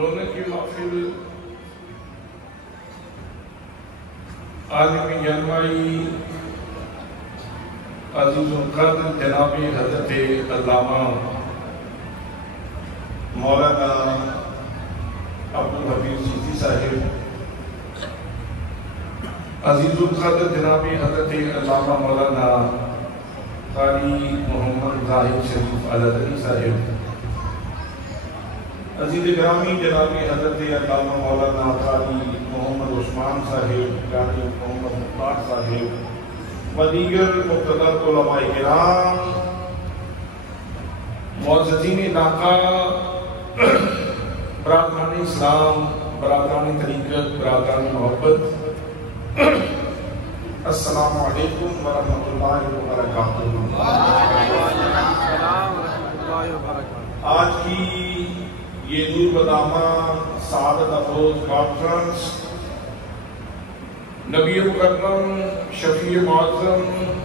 رونق کی محفل عالم جنوائی عزیز القدر جناب حضرت علامہ مولانا عبدالحفیظ چشتی صاحب، عزیز القدر جناب حضرت علامہ مولانا قاری محمد ظاہر شریف الادری صاحب، عزیز گرامی جناب حضرت علامہ مولانا قاری محمد عثمان صاحب، قاری محمد مختار صاحب و دیگر مقتدر علماء کرام، معززین علاقہ، برادران اسلام، برادران طریقت، برادران محبت، السلام علیکم ورحمۃ اللہ وبرکاتہ۔ آج کی یہ نور بدامہ سعادت افروز کانفرنس نبی مکرم، شفیع معظم،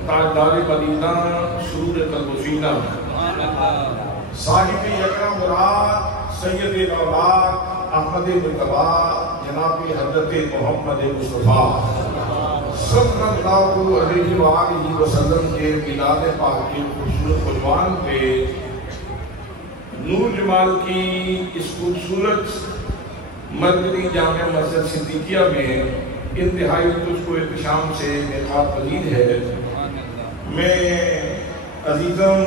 تاجدار مدینہ، سرور قلب و سینہ، صاحب یکرم مراد، سید الاولاد، احمد مجتبی، جناب حضرت محمد مصطفیٰ صلی اللہ علیہ وآلہ وسلم کے میلاد پاک کے خوبصورت عنوان پہ نور جمال کی اس خوبصورت مرکزی جامع مسجد صدیقیہ میں انتہائی تجھ کو احتشام سے نکات پذیر ہے۔ میں عزیزم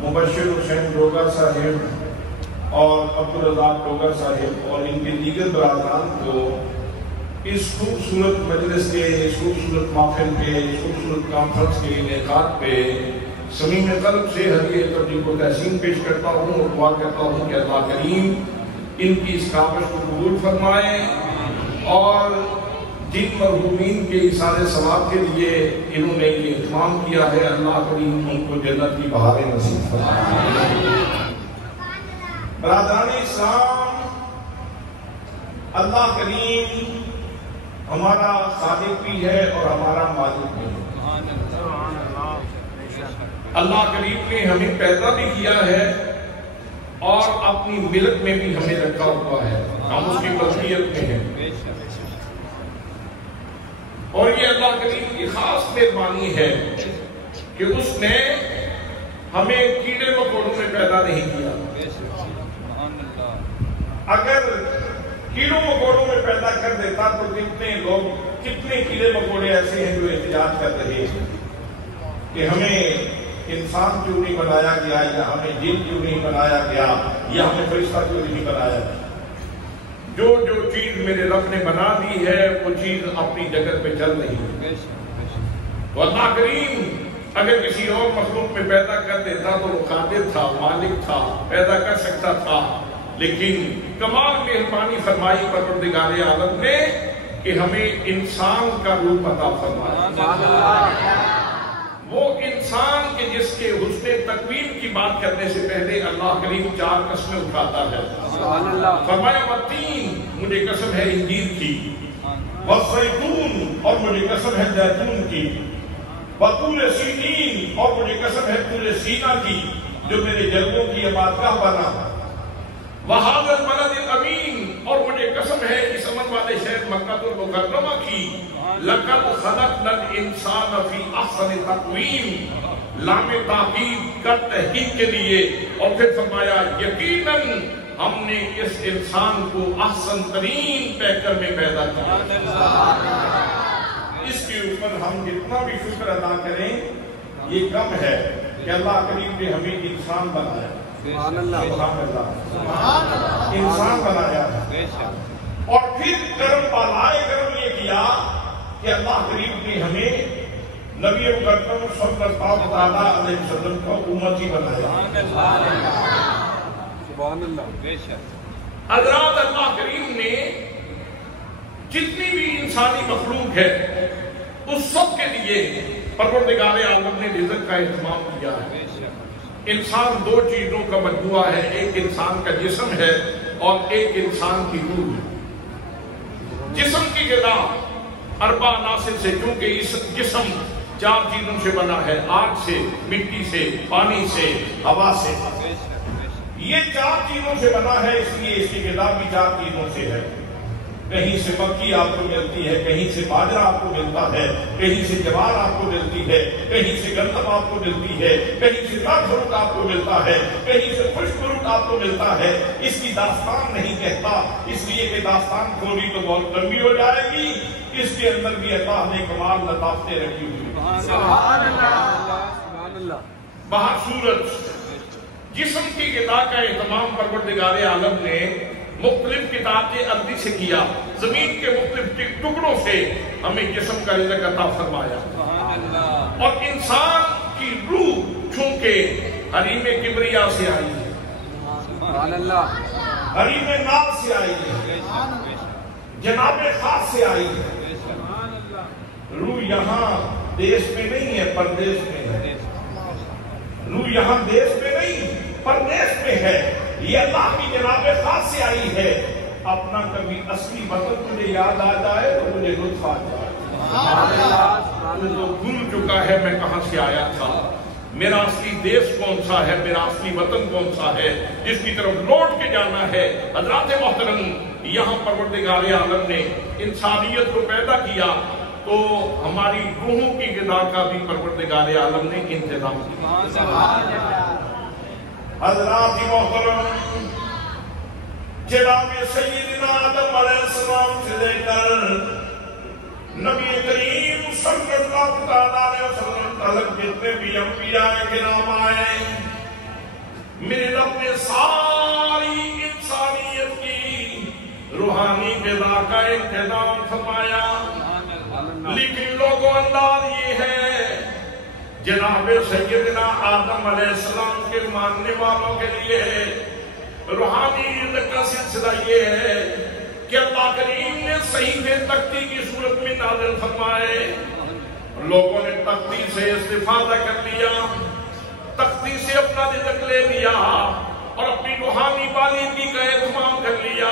مبشر حسین ڈوگر صاحب اور عبدالرزاق ڈوگر صاحب اور ان کے دیگر برادران کو اس خوبصورت مجلس کے، اس خوبصورت محفل کے، اس خوبصورت کانفرنس کے انعقاد پہ صمیم قلب سے ہدیہ تبریک و تحسین پیش کرتا ہوں اور دعا کرتا ہوں کہ اللہ کریم ان کی اس کاوش کو قبول فرمائے اور جن مرحومین کے ایثار ثواب کے لیے انہوں نے یہ اہتمام کیا ہے، اللہ کریم ان کو جنت کی بہاریں نصیب فرمائے۔ برادران اسلام، اللہ کریم ہمارا خالق بھی ہے اور ہمارا مالک بھی ہے۔ اللہ کریم نے ہمیں پیدا بھی کیا ہے اور اپنی ملک میں بھی ہمیں رکھا ہوا ہے، ہم اس کی ملکیت میں ہیں، اور یہ اللہ کریم کی خاص مہربانی ہے کہ اس نے ہمیں کیڑے مکوڑوں میں پیدا نہیں کیا۔ اگر کیڑوں مکوڑوں میں پیدا کر دیتا تو کتنے کیڑے مکوڑے ایسے ہیں جو احتجاج کر رہے ہیں کہ ہمیں انسان کیوں نہیں بنایا گیا، یا ہمیں جن کیوں نہیں بنایا گیا، یا ہمیں فرشتہ کیوں نہیں بنایا گیا۔ جو چیز میرے رب نے بنا دی ہے وہ چیز اپنی جگہ پہ چل رہی ہے۔ تو اللہ کریم اگر کسی اور مخلوق میں پیدا کر دیتا تو وہ قادر تھا، مالک تھا، پیدا کر سکتا تھا، لیکن کمال مہربانی فرمائی پروردگار عالم نے کہ ہمیں انسان کا روپ عطا فرمایا۔ وہ انسان کے جس کے حسن تکوین کی بات کرنے سے پہلے اللہ کریم 4 قسمیں اٹھاتا ہے۔ فرمایا والتین، مجھے قسم ہے انجیر کی، والزیتون، اور مجھے قسم ہے زیتون کی، وطور سینین، اور مجھے قسم ہے طور سینہ کی جو میرے جلووں کی عبادگاہ بنا، وَهَذَا الْبَلَدِ الْأَمِينَ، اور مجھے قسم ہے اس امن والے شہر مکہ المکرمہ کی، لَقَدْ خَلَقْنَا الْإِنسَانَ فِي أَحْسَنِ تَقْوِيمٍ، لام تاکید کا تحقیق کے لیے، اور پھر فرمایا یقیناً ہم نے اس انسان کو احسن ترین پیکر میں پیدا کیا۔ اس کے اوپر ہم جتنا بھی شکر ادا کریں یہ کم ہے کہ اللہ کریم نے ہمیں انسان بنایا، انسان بنایا، اور پھر کرم بالائے کرم یہ کیا کہ اللہ کریم نے ہمیں نبی مکرم صلی اللہ علیہ وسلم کا امتی بنایا۔ حضرات اللہ کریم نے جتنی بھی انسانی مخلوق ہے اس سب کے لیے پروردگار عالم نے رزق کا اہتمام کیا ہے۔ انسان 2 چیزوں کا مجموعہ ہے، ایک انسان کا جسم ہے اور ایک انسان کی روح ہے۔ جسم کی غذا اربع عناصر سے، کیونکہ اس جسم 4 چیزوں سے بنا ہے، آگ سے، مٹی سے، پانی سے، ہوا سے۔ یہ 4 چیزوں سے بنا ہے، اس لیے اس کی کتاب بھی 4 چیزوں سے ہے۔ کہیں سے مکی آپ کو ملتی ہے، کہیں سے باجرہ آپ کو ملتا ہے، کہیں سے جوار آپ کو ملتی ہے، کہیں سے گندم آپ کو ملتی ہے، کہیں سے نر فروٹ آپ کو ملتا ہے، کہیں سے خشک فروٹ آپ کو ملتا ہے۔ اس کی داستان نہیں کہتا، اس لیے کہ داستان کھولی تو بہت لمبی ہو جائے گی۔ اس کے اندر بھی اللہ نے کمال لطافتیں رکھی ہوئی۔ سبحان اللہ۔ باہر سورج، جسم کی غذا کا اہتمام پروردگار عالم نے مختلف کتاب ارضی سے کیا، زمین کے مختلف ٹکڑوں سے ہمیں جسم کا رزق عطا فرمایا، اور انسان کی روح چونکہ حریم کبریا سے آئی ہے، حریم ناز سے آئی ہے، جناب خاص سے آئی ہے۔ روح یہاں دیش میں نہیں ہے، پردیش میں ہے۔ روح یہاں دیش میں نہیں، پردیش میں ہے۔ یہ اللہ کی جناب خاص سے آئی ہے۔ اپنا کبھی اصلی وطن تجھے یاد آ جائے تو مجھے لطف آ جائے۔ تو بھول چکا ہے میں کہاں سے آیا تھا، میرا اصلی دیش کون سا ہے، میرا اصلی وطن کون سا ہے، جس کی طرف لوٹ کے جانا ہے۔ حضرات محترم، یہاں پروردگار عالم نے انسانیت کو پیدا کیا تو ہماری روحوں کی غذا کا بھی پروردگار عالم نے انتظام کیا۔ حضرات محترم، جناب سیدنا آدم علیہ السلام سے لے کر نبی کریم صلی اللہ علیہ وسلم تک جتنے بھی انبیاء کے نام آئے، میرے رب نے ساری انسانیت کی روحانی غذا کا انتظام فرمایا، لیکن لوگوں انداز یہ ہے جناب سیدنا آدم علیہ السلام کے ماننے والوں کے لیے روحانی رزق کا سلسلہ یہ ہے کہ اللہ کریم نے صحیفے تختی کی صورت میں نازل فرمائے۔ لوگوں نے تختی سے استفادہ کر لیا، تختی سے اپنا رزق لے لیا اور اپنی روحانی بالغی کا اہتمام کر لیا۔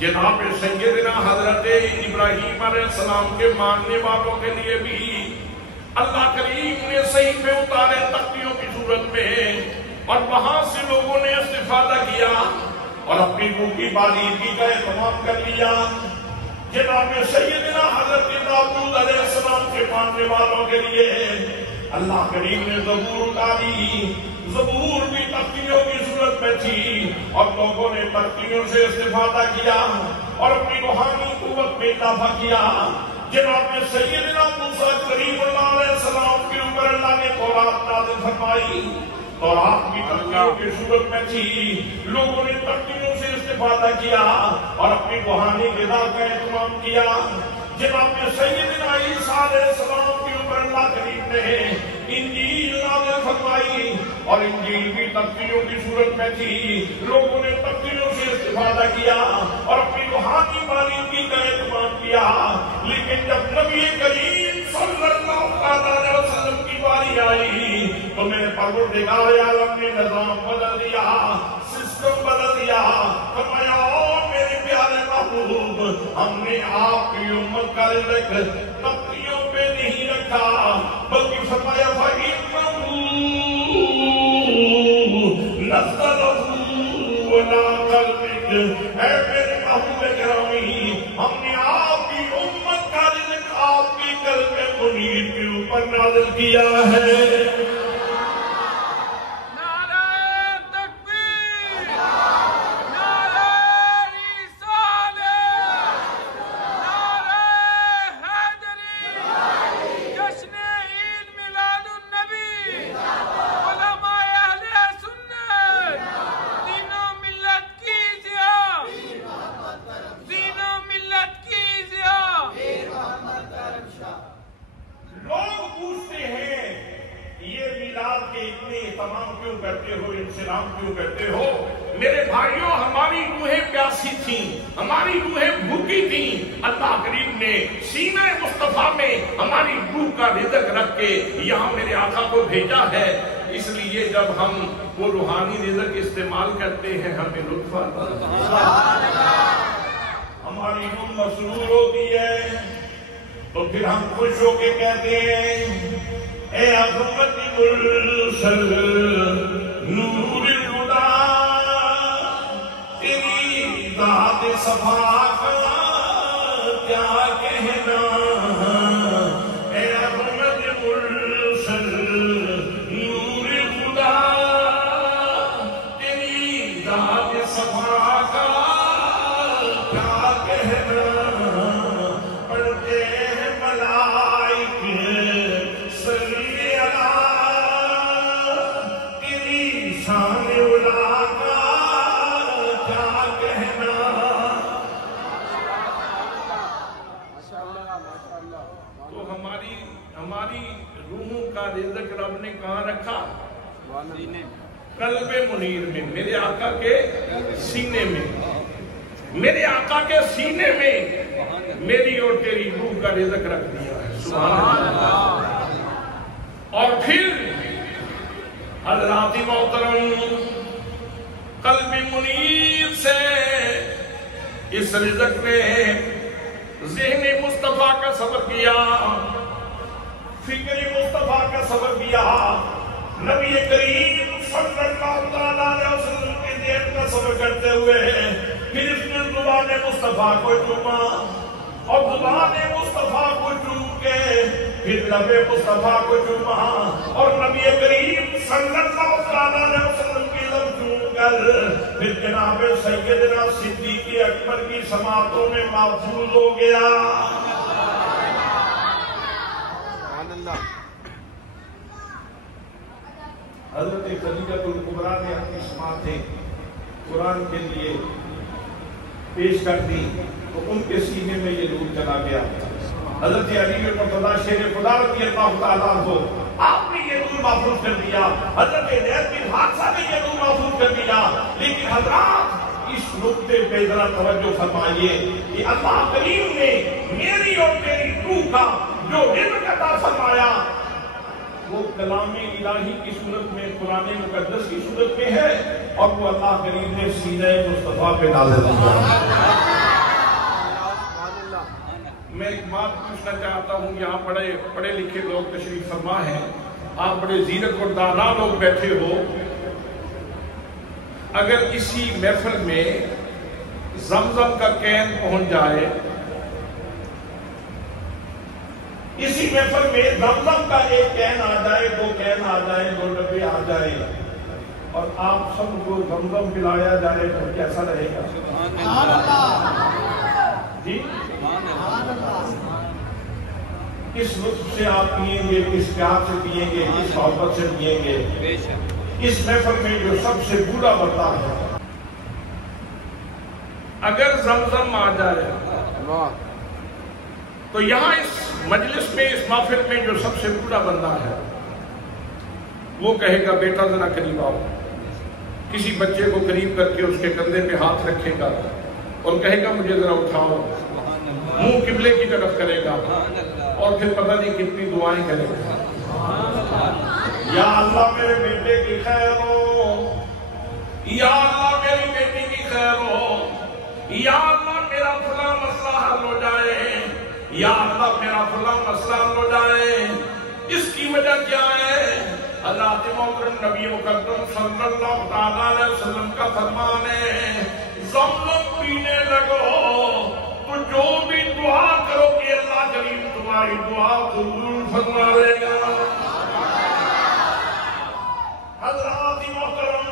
جناب سیدنا حضرت ابراہیم علیہ السلام کے ماننے والوں کے لیے بھی اللہ کریم نے صحیفے اتارے تختیوں کی صورت میں، اور وہاں سے لوگوں نے استفادہ کیا اور اپنی روح کی بالغی کا اہتمام کر لیا۔ جناب سیدنا حضرت داؤد علیہ السلام کے ماننے والوں کے لیے اللہ کریم نے زبور اتاری، زبور بھی تختیوں کی صورت میں تھی، اور لوگوں نے تختیوں سے استفادہ کیا اور اپنی روحانی قوت میں اضافہ کیا۔ جناب سیدنا موسیٰ کریم اللہ علیہ السلام کے اوپر اللہ نے تورات نازل فرمائی، تورات بھی تختیوں کی صورت میں تھی، لوگوں نے تختیوں سے استفادہ کیا اور اپنی روحانی غذا کا اہتمام کیا۔ جناب سیدنا عیسیٰ علیہ السلام کے اوپر اللہ کریم نے انجیل نازل فرمائی، اور انجیل بھی تختیوں کی صورت میں تھی، لوگوں نے تختیوں سے استفادہ کیا اور اپنی روحانی بالغی کا اہتمام کیا۔ لیکن جب نبی کریم صلی اللہ علیہ وسلم کی باری آئی تو میرے پروردگار عالم نے نظام بدل دیا، سسٹم بدل دیا۔ فرمایا او میرے پیارے محبوب، ہم نے آپ کی امت کا رزق تختیوں پہ نہیں رکھا، بلکہ فرمایا فَإِنَّهُ نَزَّلَهُ عَلَىٰ قَلْبِكَ۔ اے میرے محبوب گرامی، ہم نے آپ کی امت کا رزق آپ کی قلب منیر کے اوپر نازل کیا ہے۔ کیوں کرتے ہو؟ میرے بھائیوں، ہماری روحیں پیاسی تھیں، ہماری روحیں بھوکی تھیں، اللہ کریم نے سینہ مصطفیٰ میں ہماری روح کا رزق رکھ کے یہاں میرے آقا کو بھیجا ہے۔ اس لیے جب ہم وہ روحانی رزق استعمال کرتے ہیں ہمیں لطف آتا ہے، ہماری روح مسرور ہوتی ہے، تو پھر ہم خوش ہو کے کہتے ہیں اے عظمت مرسل نور الہدیٰ ذات صفا کا کیا کہنا، اے احمد مرسل نور خدا، تیری ذات صفا کا کیا کہنا، پڑھتے ہیں ملائک صلی اللہ، تیری شان علا کا کیا کہنا۔ تو ہماری روحوں کا رزق رب نے کہاں رکھا؟ قلب منیر میں، میرے آقا کے سینے میں، میرے آقا کے سینے میں میری اور تیری روح کا رزق رکھ دیا ہے، سبحان اللہ۔ اور پھر حضرات محترم قلب منیر سے اس رزق نے ذہن مصطفیٰ کا سفر کیا، فکر مصطفیٰ کا سفر کیا، نبی کریم صلی اللہ علیہ وسلم کے ذہن کا سفر کرتے ہوئے پھر اس نے زبان مصطفیٰ کو چوما، اور زبان مصطفیٰ کو چوم کے پھر لب مصطفیٰ کو چوما، اور نبی کریم صلی اللہ علیہ وسلم کی لب چوم کر پھر جناب سیدنا صدیق اکبر کی سماعتوں میں محفوظ ہو گیا۔ حضرت خدیجہ الکبریٰ نے اپنی سماعتیں قرآن کے لیے پیش کر دی تو ان کے سینے میں یہ نور چلا گیا۔ حضرت علی مرتضیٰ شیر خدا رضی اللہ تعالیٰ عنہ آپ نے یہ نور محفوظ کر دیا، حضرت زید بن حارثہ نے یہ نور محفوظ کر دیا، لیکن حضرات اس نقطے پہ ذرا توجہ فرمائیے کہ اللہ کریم نے میری اور تیری روح کا جو رزق عطا فرمایا وہ کلام الہی کی صورت میں، قرآن مقدس کی صورت میں ہے، اور وہ اللہ کریم نے سینہ مصطفیٰ پہ نازل کیا۔ میں ایک بات پوچھنا چاہتا ہوں، یہاں پڑھے لکھے لوگ تشریف فرما ہیں، آپ بڑے زیرک اور دانا لوگ بیٹھے ہو، اگر اسی محفل میں زمزم کا کین پہنچ جائے، اسی محفل میں زمزم کا ایک کین آ جائے، دو کین آ جائے، دو ڈبے آ جائے، اور آپ سب کو زمزم پلایا جائے تو کیسا رہے گا؟ جی کس لطف سے آپ پیئیں گے، کس پیار سے پیئیں گے، کس محبت سے پیئیں گے۔ اس محفل میں جو سب سے بوڑھا بندہ ہے، اگر زمزم آ جائے تو یہاں اس مجلس میں، اس محفل میں جو سب سے بوڑھا بندہ ہے وہ کہے گا بیٹا ذرا قریب آؤ، کسی بچے کو قریب کر کے اس کے کندھے پہ ہاتھ رکھے گا اور کہے گا مجھے ذرا اٹھاؤ، منہ قبلے کی طرف کرے گا اور پھر پتہ نہیں کتنی دعائیں کرے گا۔ یا اللہ میرے بیٹے کی خیر ہو، یا اللہ میری بیٹی کی خیر ہو، یا اللہ میرا فلاں مسئلہ حل ہو جائے، یا اللہ میرا فلاں مسئلہ حل ہو جائے۔ اس کی وجہ کیا ہے؟ حضرت محترم نبی مقدم صلی اللہ علیہ وسلم کا فرمان ہے، زمزم پینے لگو تو جو بھی دعا کرو گے اللہ کریم تمہاری دعا قبول فرما لے گا۔ حضرات محترم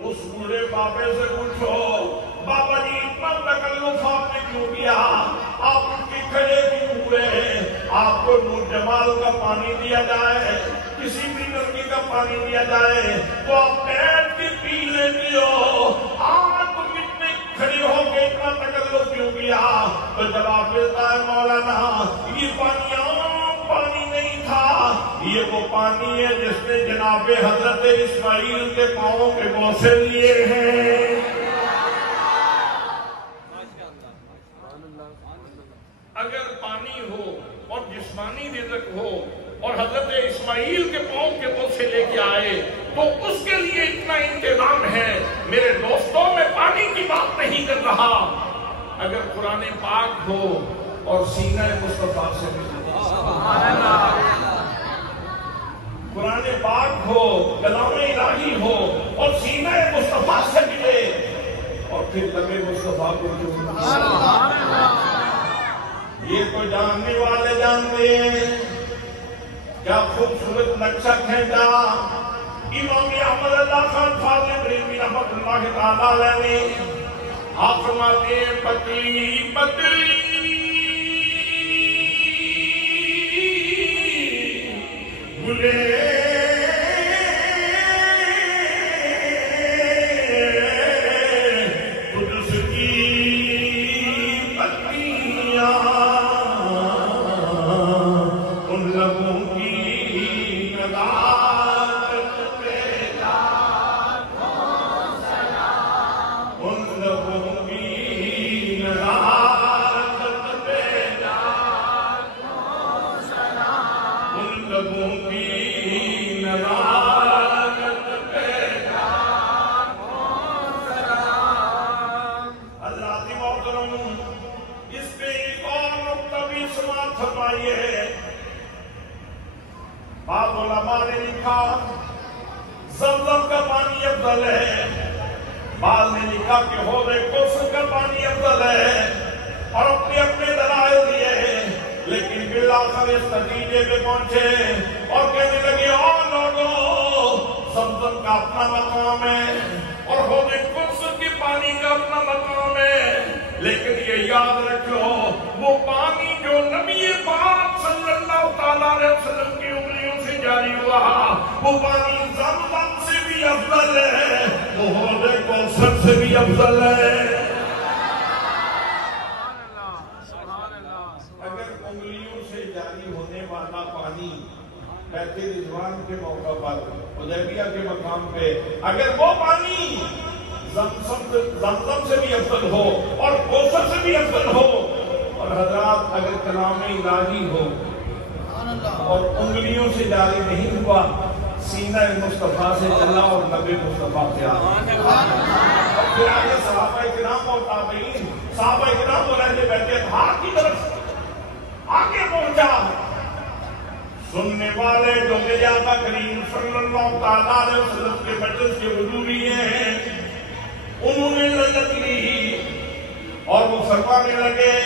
اس بوڑھے بابے سے پوچھو، بابا جی اتنا تکلف آپ نے کیوں کیا؟ آپ ان کی کھڑے کیوں ہوئے؟ آپ کو نور جمال کا پانی دیا جائے، کسی بھی نرمی کا پانی دیا جائے تو آپ بیٹھ کے پی لیتی ہو، آج تم اتنے کھڑے ہو کے اتنا تکلف کیوں کیا؟ تو جواب ملتا ہے مولانا یہ پانی عام پانی نہیں تھا، یہ وہ پانی ہے جس نے جناب حضرت اسماعیل کے پاؤں کے بوسے لیے ہیں۔ اگر پانی ہو اور جسمانی رزق ہو اور حضرت اسماعیل کے پاؤں کے بوسے لے کے آئے تو اس کے لیے اتنا انتظام ہے۔ میرے دوستوں میں پانی کی بات نہیں کر رہا، اگر قرآن پاک ہو اور سینہ مصطفیٰ سے قرآن پاک ہو، کلام الہی ہو اور سینہ مصطفیٰ سے ملے اور پھر لبے مصطفیٰ کو چومنا. یہ تو جاننے والے جانتے ہیں. کیا خوبصورت نقشہ کھینچا امام احمد اللہ خان فاضل بریلوی رحمۃ اللہ تعالی علیہ نے. آپ فرماتے ہیں پتلی پتلی گلے قدس کی پتلیاں ان لبوں کی نزاکت پہ لاکھوں سلام. ان لبوں کی نزاکت پہ لاکھوں سلام. ان لبوں کی نزاکت پہ لاکھوں سلام. حضرات محترم اس پہ ایک اور نقطہ بھی سماعت فرمائیے. بعض علماء نے لکھا زمزم کا پانی افضل ہے. بعض نے لکھا کہ حوض کوثر کا پانی افضل ہے اور اپنے اپنے دلائل دیے. لیکن بالآخر اس نتیجے پہ پہنچے اور کہنے لگے اور لوگوں زمزم کا اپنا مقام ہے اور حوض کوثر کے پانی کا اپنا مقام ہے. لیکن یہ یاد رکھو وہ پانی جو نبی پاک صلی اللہ تعالیٰ علیہ وسلم کی انگلیوں سے جاری ہوا وہ پانی زمزم سے بھی افضل ہے, وہ حوض کوثر سے بھی افضل ہے. اگر انگلیوں سے جاری ہونے والا پانی بیت رضوان کے موقع پر حدیبیہ کے مقام پہ اگر وہ پانی زمزم سے بھی افضل ہو اور کوثر سے بھی افضل ہو اور حضرات اگر کلام الہی ہو اور انگلیوں سے جاری نہیں ہوا سینہ مصطفیٰ سے چلا اور نبی مصطفیٰ سے آیا. اور پھر آگے صحابہ کرام اور تابعین صحابہ کرام اور اہل بیت اطہار کی طرف آگے پہنچا. سننے والے جو میرے آقا کریم صلی اللہ تعالیٰ علیہ وسلم کے مجلس کے حضوری ہیں انہوں نے لذت لی اور وہ فرمانے لگے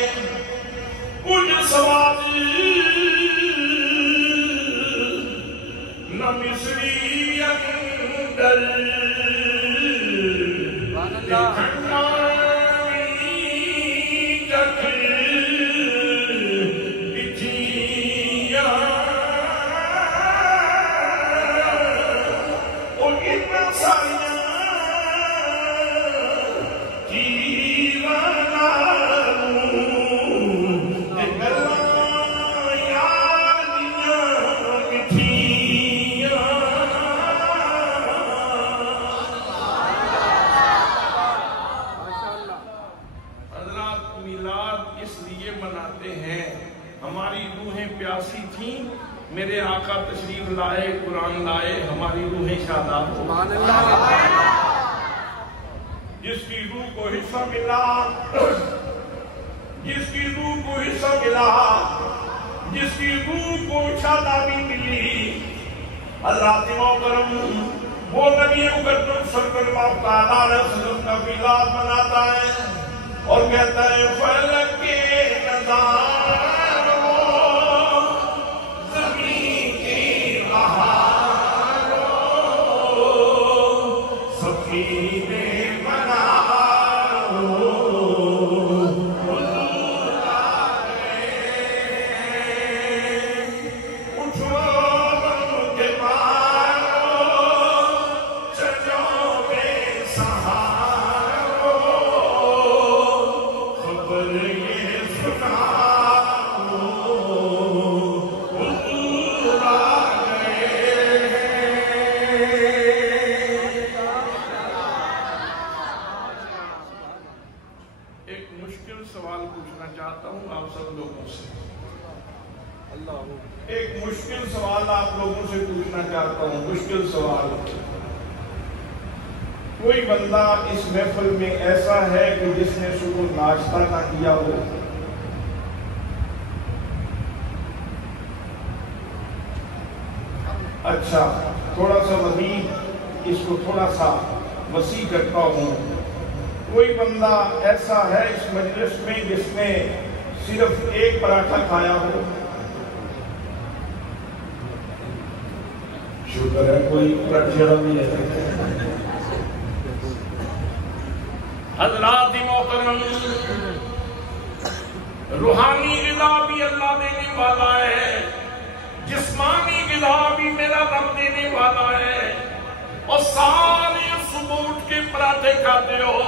کچھ سواد نہ مصری اندر میرے آقا تشریف لائے قرآن لائے ہماری روحیں شاداب ہو. جس کی روح کو حصہ ملا جس کی روح کو حصہ ملا جس کی روح کو شادابی ملی حضرات محترم وہ نبی مقدم صلی اللہ تعالیٰ علیہ وسلم کا میلاد مناتا ہے اور کہتا ہے فلک کے نظاروں ایک مشکل سوال آپ لوگوں سے پوچھنا چاہتا ہوں. مشکل سوال. کوئی بندہ اس محفل میں ایسا ہے کہ جس نے صبح ناشتہ نہ کیا ہو؟ اچھا تھوڑا سا مزید اس کو تھوڑا سا وسیع کرتا ہوں. کوئی بندہ ایسا ہے اس مجلس میں جس نے صرف ایک پراٹھا کھایا ہو؟ شکر ہے کوئی پراٹھا نہیں ہے۔ حضرات محترم، روحانی غذا بھی اللہ دینے والا ہے، جسمانی غذا بھی میرا رب دینے والا ہے، اور سارے صبح اٹھ کے پراٹھے کھاتے ہو،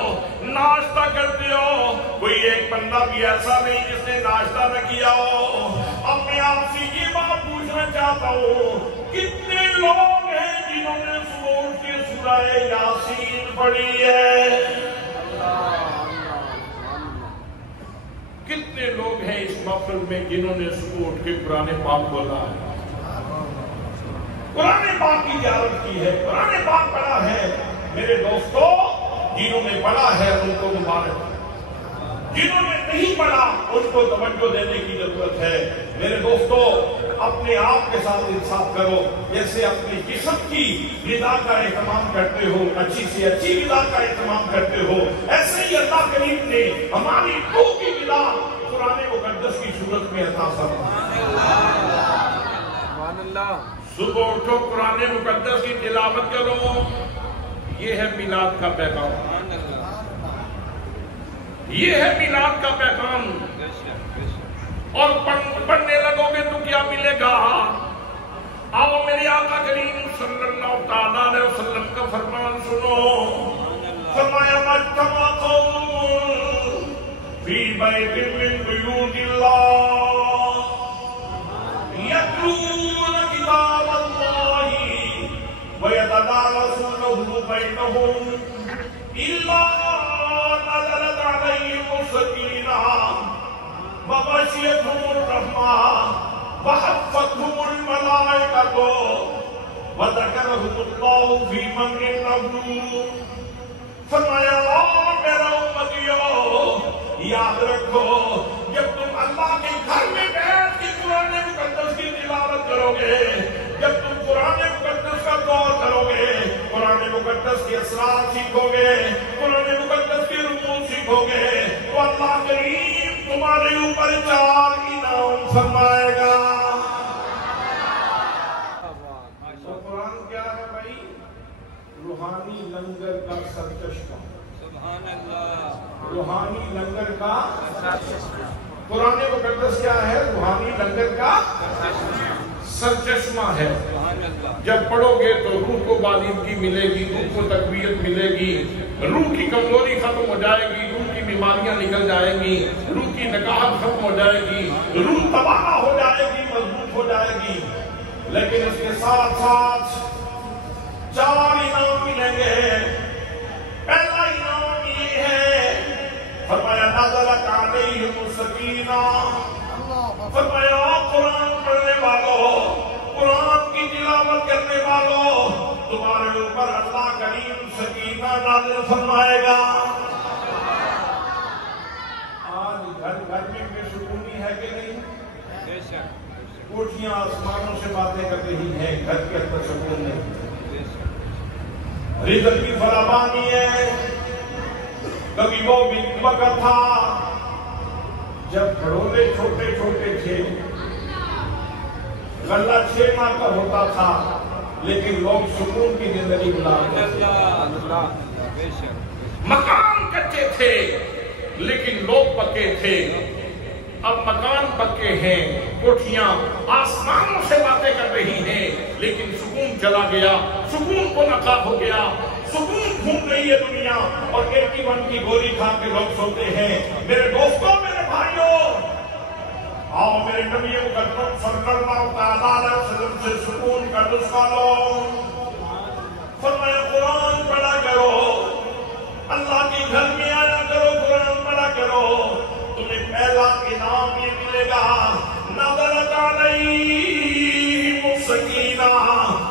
ناشتہ کرتے ہو، کوئی ایک بندہ بھی ایسا نہیں جس نے ناشتہ نہ کیا ہو۔ اب میں آپ سے یہ بات پوچھنا چاہتا ہوں، کتنے لوگ ہیں جنہوں نے صبح اٹھ کے سورہ یاسین پڑھی ہے؟ کتنے لوگ ہیں اس محفل میں جنہوں نے صبح اٹھ کے قرآن پاک بولا ہے، قرآن پاک کی تلاوت کی ہے، قرآن پاک پڑھا ہے؟ میرے دوستو، جنہوں نے پڑھا ہے ان کو مبارک، جنہوں نے نہیں پڑھا ان کو توجہ دینے کی ضرورت ہے۔ میرے دوستو، اپنے آپ کے ساتھ انصاف کرو، جیسے اپنے جسم کی غذا کا اہتمام کرتے ہو، اچھی سے اچھی غذا کا اہتمام کرتے ہو، ایسے ہی اللہ کریم نے ہماری روح کی غذا قرآن مقدس کی صورت میں عطا فرمائی۔ صبح اٹھو، قرآن مقدس کی تلاوت کرو، یہ ہے میلاد کا پیغام، یہ ہے میلاد کا پیغام۔ اور پڑھنے لگو گے تو کیا ملے گا؟ آؤ میرے آقا کریم صلی اللہ تعالیٰ علیہ وسلم کا فرمان سنو، فرمایا مجتمع قوم فی بیت من بیوت اللہ یتلون کتاب اللہ ویتدارسونہ بینہم الا نزلت علیہم السکینہ وغشیتہم الرحمہ وحفتہم الملائکۃ وذکرہم اللہ فی من عنده۔ فرمایا میرا امتیو، یاد رکھو جب تم اللہ کے گھر میں بیٹھ کے قرآن مقدس کی تلاوت کرو گے، جب تم قرآن مقدس کا دور کرو گے، قرآن مقدس کے اسرار سیکھو گے، قرآن مقدس کے رموز سیکھو گے، تو اللہ کریم تمہارے اوپر 4 انعام فرمائے گا۔ تو قرآن کیا ہے بھائی؟ روحانی لنگر کا سرچشمہ، سبحان اللہ، روحانی لنگر کا سرچشمہ۔ قرآن مقدس کیا ہے؟ روحانی لنگر کا سرچشمہ ہے۔ جب پڑھو گے تو روح کو بالیدگی ملے گی، روح کو تقویت ملے گی، روح کی کمزوری ختم ہو جائے گی، روح کی بیماریاں نکل جائیں گی، روح کی نکاحت ختم ہو جائے گی، روح تباہ ہو جائے گی، مضبوط ہو جائے گی۔ لیکن اس کے ساتھ ساتھ 4 انعام ملیں گے۔ پہلا انعام یہ ہے، فرمایا نزلت علیہم السکینہ، فرمایا قرآن پڑھنے والوں، قرآن کی تلاوت کرنے والوں، تمہارے اوپر اللہ کریم سکینہ نازل فرمائے گا۔ آج گھر گھر میں بے سکونی ہے کہ نہیں؟ کوٹھیاں آسمانوں سے باتیں کر رہی ہیں، گھر کے اندر سکون نہیں، رزق کی فراوانی ہے۔ کبھی وہ بھی وقت تھا جب گھڑولے چھوٹے چھوٹے تھے، غلہ 6 ماہ کا ہوتا تھا، لیکن لوگ سکون کی زندگی گزار رہے تھے۔ مکان کچے تھے لیکن لوگ پکے تھے، اب مکان پکے ہیں، کوٹھیاں آسمانوں سے باتیں کر رہی ہیں، لیکن سکون چلا گیا، سکون کو نقاب ہو گیا، سکون گھوم رہی ہے دنیا، اور 81 کی گولی کھا کے لوگ سوتے ہیں۔ میرے دوستوں، میرے بھائیوں، آؤ میرے نبی مقدم صلی اللہ تعالیٰ علیہ وسلم سے سکون کا نسخہ لو۔ فرمایا قرآن پڑھا کرو، اللہ کے گھر میں آیا کرو، قرآن پڑھا کرو، تمہیں پہلا انعام یہ ملے گا، نزلت علیہم السکینہ،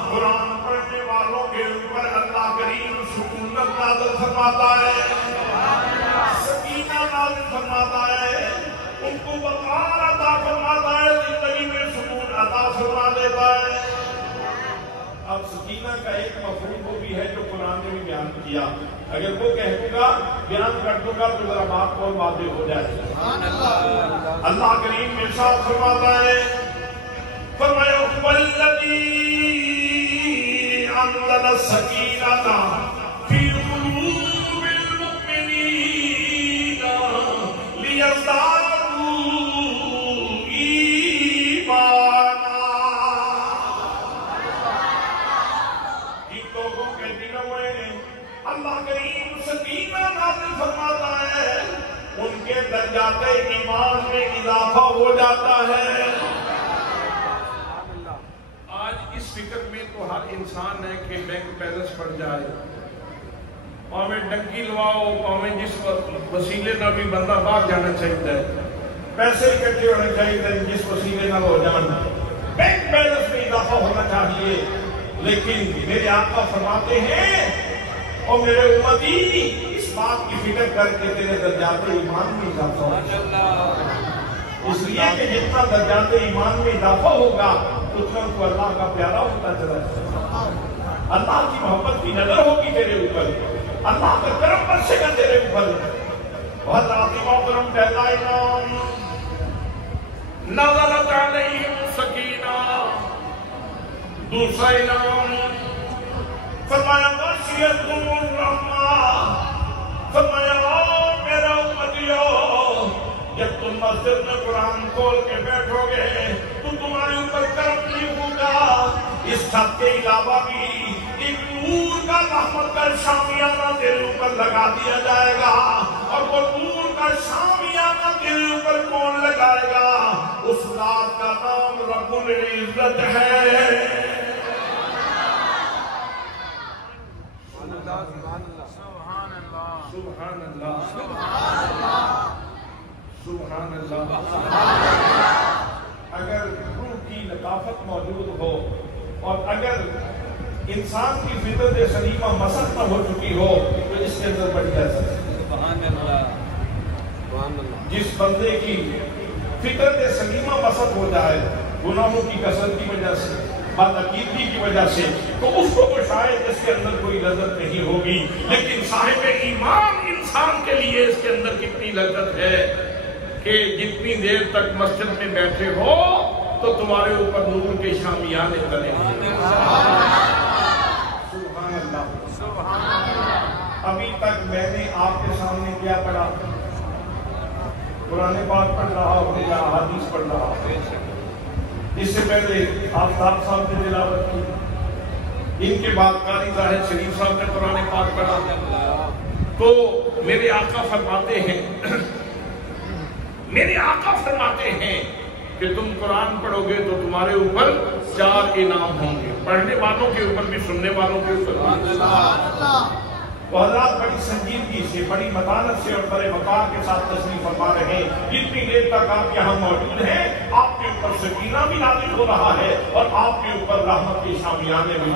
قرآن پڑھنے والوں کے اوپر اللہ کریم سکونت نازل فرماتا ہے، سکینہ نازل فرماتا ہے، ان کو وقار عطا فرماتا ہے، زندگی میں سکون عطا فرما دیتا ہے۔ اب سکینہ کا ایک مفہوم وہ بھی ہے جو قرآن نے بھی بیان کیا، اگر وہ کہوں گا بیان کر دوں گا تو ذرا بات اور واضح ہو جائے. اللہ کریم ارشاد فرماتا ہے فرمایا والذی انزل السکینۃ فی قلوب المؤمنین لیزدادوا ایمانا. ان لوگوں کے دلوں میں اللہ کریم سکینہ نازل فرماتا ہے، ان کے درجات ایمان میں اضافہ ہو جاتا ہے. اس فکر میں تو ہر انسان ہے کہ بینک بیلنس بڑھ جائے، پاویں ڈنکی لواؤ، پاویں جس وسیلے نہ بھی بندہ باہر جانا چاہیے، پیسے اکٹھے ہونے چاہیے جس وسیلے نہ ہو جان، بینک بیلنس میں اضافہ ہونا چاہیے. لیکن میرے آقا فرماتے ہیں اور میرے امتی اس بات کی فکر کر کے تیرے درجات ایمان میں اضافہ ہوگا. اس لیے کہ جتنا درجات ایمان میں اضافہ ہوگا اتنا تو اللہ کا پیارا ہوتا چلا جائے گا. اللہ کی محبت کی نظر ہوگی تیرے اوپر، اللہ کا کرم برسے گا تیرے اوپر. حضرات محترم پہلا انعام نزلت علیہم سکینہ، دوسرا انعام فرمایا غشیتہم الرحمہ. فرمایا میرا امتیو جب تم مسجد میں قرآن کھول کے بیٹھو گے تو تمہارے اوپر کرم نہیں ہوگا. اس چھت کے علاوہ بھی ایک نور کا رحمت کا شامیانہ تیرے اوپر لگا دیا جائے گا. اور وہ نور کا شامیانہ تیرے اوپر کون لگائے گا؟ اس ذات کا نام رب العزت ہے. سبحان اللہ سبحان اللہ. اگر روح کی لطافت موجود ہو اور اگر انسان کی فطرت سلیمہ مسخ نہ ہو چکی ہو تو اس کے اندر بڑھ جا سکتی. جس بندے کی فطرت سلیمہ مسخ ہو جائے گناہوں کی کثرت کی وجہ سے، بدعقیدگی کی وجہ سے، تو اس کو تو شاید اس کے اندر کوئی لذت نہیں ہوگی. لیکن صاحب ایمان انسان کے لیے اس کے اندر کتنی لذت ہے کہ جتنی دیر تک مسجد میں بیٹھے ہو تو تمہارے اوپر نور کے شامیانے کریں. سبحان اللہ. ابھی تک میں نے آپ کے سامنے کیا پڑھا؟ قرآن پاک پڑھ رہا ہوں یا حدیث پڑھ رہا ہوں. اس سے پہلے آفتاب صاحب نے تلاوت کی، ان کے بعد قاری زاہد شریف صاحب نے قرآن پاک پڑھا. تو میرے آقا فرماتے ہیں کہ تم قرآن پڑھو گے تو تمہارے اوپر 4 انعام ہوں گے، پڑھنے والوں کے اوپر بھی، سننے والوں کے اوپر بھی. تو حضرات بڑی سنجیدگی سے، بڑی متانت سے اور بڑے وقار کے ساتھ تشریف فرما رہے ہیں. جتنی دیر تک آپ یہاں موجود ہیں آپ کے اوپر سکینہ بھی نازل ہو رہا ہے اور آپ کے اوپر رحمت کی شامیانے بھی.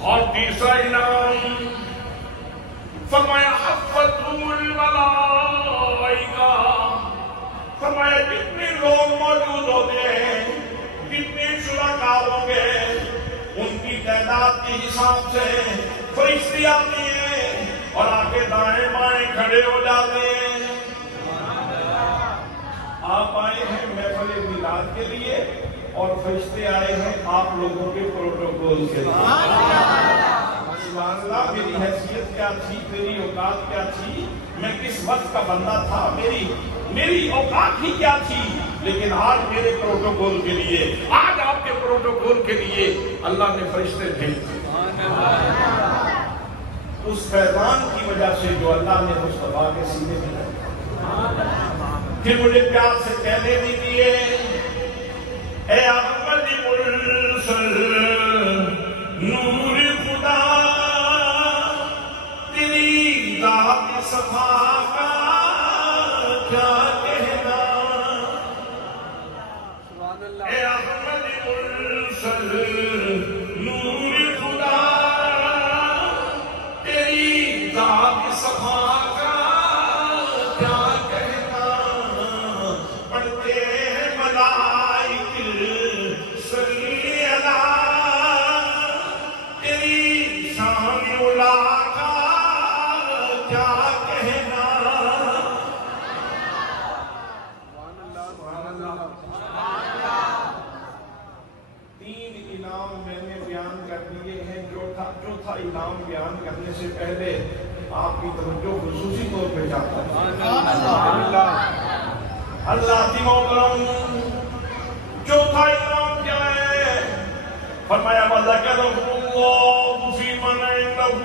اور تیسرا انعام فرمایا حفتہم الملائکہ. فرمایا جتنے لوگ موجود ہوتے ہیں، جتنے شرکاء ہوں گے، ان کی تعداد کے حساب سے فرشتے آتے ہیں اور آگے دائیں بائیں کھڑے ہو جاتے ہیں. آپ آئے ہیں محفل میلاد کے لیے اور فرشتے آئے ہیں آپ لوگوں کے پروٹوکول کے لیے. سبحان اللہ. میری حیثیت کیا تھی، میری اوقات کیا تھی، میں کس وقت کا بندہ تھا، میری اوقات ہی کیا تھی. لیکن آج میرے پروٹوکول کے لیے، آج آپ کے پروٹوکول کے لیے اللہ نے فرشتے بھیجے. اس فیضان کی وجہ سے جو اللہ نے مصطفیٰ کے سینے میں رکھا. پھر مجھے پیار سے کہنے دیجیے اے احمد مرسل نور خدا، تیری ذات صفا کا کیا کہنا. اے احمد مرسل نور خدا، تیری ذات صفا کا کیا کہنا. پڑھتے ہیں ملائک صلی اللہ، تیری شان اولاد کہنا. تین انعام میں نے بیان کر دیے ہیں. چوتھا انعام بیان کرنے سے پہلے آپ کی توجہ خصوصی طور پہ چاہتا ہوں. اللہ کی محترم چوتھا انعام کیا ہے؟ فرمایا وَذَكَرَهُ اللَّهُ فِي مَنْ عِندَهُ.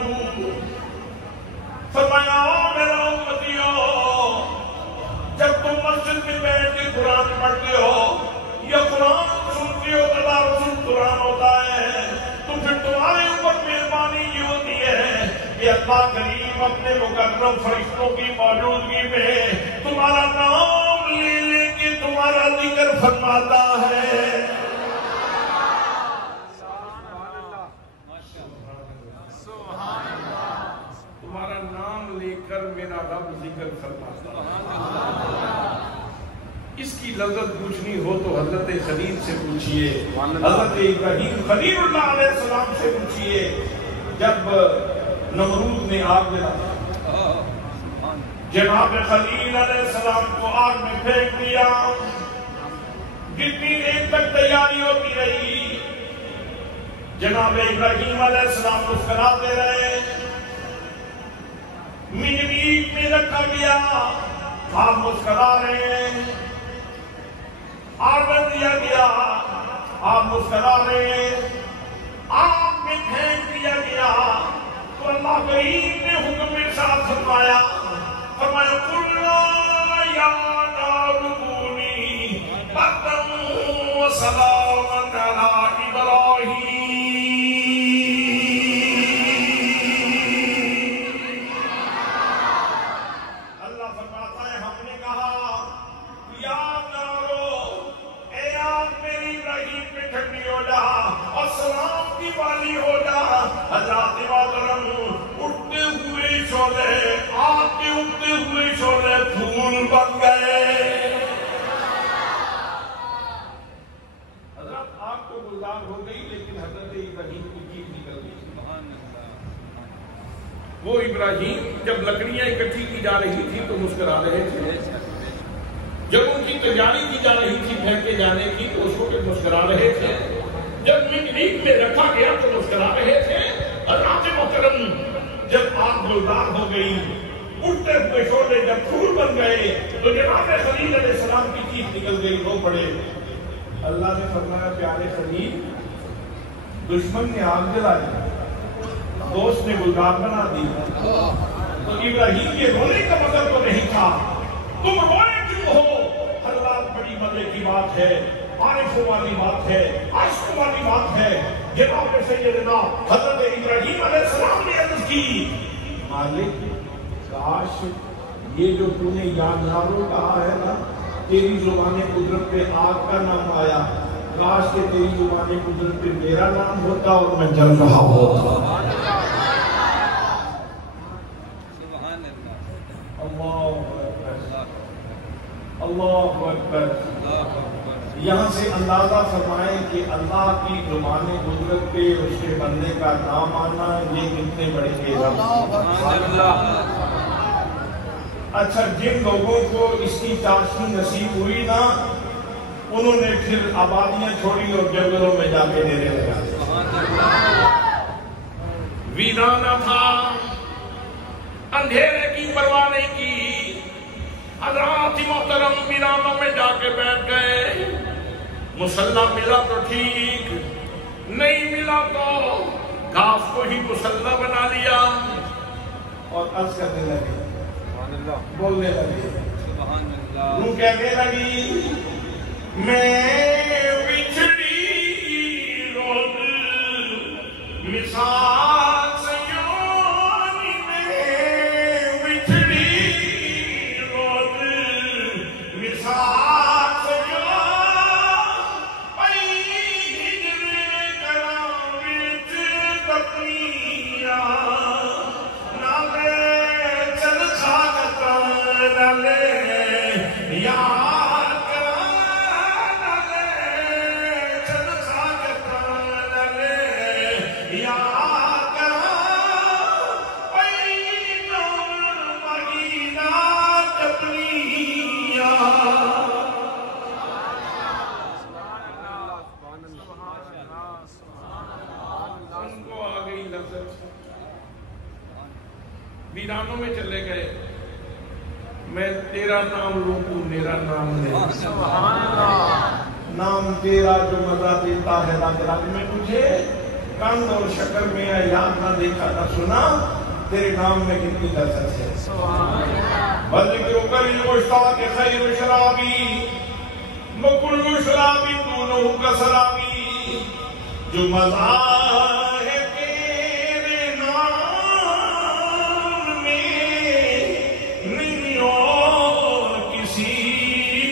فرمایا میرا امتیو، جب تم مسجد میں بیٹھ کے قرآن پڑھتے ہو یا قرآن سنتے ہو، تدارس قرآن ہوتا ہے، تو پھر تمہارے اوپر مہربانی یہ ہوتی ہے کہ اللہ کریم اپنے مکرم فرشتوں کی موجودگی میں تمہارا نام لے لے کے تمہارا ذکر فرماتا ہے. تمہارا نام لے کر میرا رب ذکر فرماتا ہے. اس کی لذت پوچھنی ہو تو حضرت خلیل سے پوچھئے، حضرت ابراہیم خلیل اللہ علیہ السلام سے پوچھئے. جب نمرود نے آگ جلائی، جناب خلیل علیہ السلام کو آگ میں پھینک دیا. کتنی دیر تک تیاری ہوتی رہی، جناب ابراہیم علیہ السلام مسکراتے رہے. منجنیق میں رکھا گیا، آپ مسکرا رہے ہیں. آگ دیا گیا، آپ مسکرا رہے ہیں. آگ میں پھینک دیا گیا تو اللہ کریم نے حکم کے ساتھ فرمایا قُلْنَا يَا نَارُ كُونِي بَرْدًا وَسَلَامًا عَلَىٰ إِبْرَاهِيمَ. اللہ فرماتا ہے ہم نے کہا یا نارو، اے آگ میری ابراہیم پہ ٹھنڈی ہو جا اور سلام کی والی ہو جا. حضرات محترم اٹھتے ہوئے شعلے، آگ کے اٹھتے ہوئے شعلے پھول بن گئے. حضرت آگ کو گلزار ہو گئی، لیکن حضرت ابراہیم کی چیز نکل گئی. وہ ابراہیم جب لکڑیاں اکٹھی کی جا رہی تھی تو مسکرا رہے تھے. جب ان کی تیاری کی جا رہی تھی پھینکے جانے کی تو اس کو مسکرا رہے تھے. جب منجنیق میں رکھا گیا تو مسکرا رہے تھے. حضرات محترم جب آگ گلزار ہو گئی، اٹھتے ہوئے شعلے جب پھول بن گئے تو جناب خلیل علیہ السلام کی چیز نکل گئی، رو پڑے. اللہ نے فرمایا پیارے خلیل، دشمن نے آگ جلائی، دوست نے گلزار بنا دی. تو ابراہیم یہ رونے کا مطلب تو نہیں تھا. تم روئے کیوں ہو؟ اللہ بڑی مزے کی بات ہے، عارفوں والی بات ہے، عاشقوں والی بات ہے. جناب سیدنا حضرت ابراہیم علیہ السلام نے عرض کی مالک، کاش یہ جو تو نے یا نارو کہا ہے نا، تیری زبان قدرت پہ آگ کا نام آیا، کاش کہ تیری زبان قدرت پہ میرا نام ہوتا اور میں جل رہا ہوتا. اللہ اکبر. یہاں سے اندازہ فرمائیں کہ اللہ کی زبان قدرت پہ اس کے بندے کا نام آنا یہ کتنے بڑے اعزاز. اچھا، جن لوگوں کو اس کی چاشنی نصیب ہوئی نا، انہوں نے پھر آبادیاں چھوڑی اور جنگلوں میں جا کے ڈیرے لگا. ویرانہ تھا، اندھیرے کی پرواہ نہیں کی. حضرات محترم ویرانوں میں جا کے بیٹھ گئے. مسلح ملا تو ٹھیک، نہیں ملا تو گھاس کو ہی مسلح بنا لیا اور عرض کرنے لگے، بولنے لگے، روح کہنے لگی میں بچھڑی روز مثال سیانی میں، بچھڑی روز مثال سیانی پئی ہجر کرام وچ تپنیا نالے چل خاک نالے یار نالے چل خاک نالے یار پئی نام میدانوں میں چلے گئے، میں تیرا نام لوں تو میرا نام لے، نام تیرا جو مزہ دیتا ہے رات میں مجھے، کند اور شکر میں یاد نہ دیکھا نہ سنا، تیرے نام میں کتنی لذت ہے۔ وَذِكْرُ كَالْمُشْتَاقِ خَيْرُ شَرَابِي وَكُلُّ شَرَابٍ دُونَهُ كَسَرَابِي، جو مزہ ہے تیرے نام میں نہیں اور کسی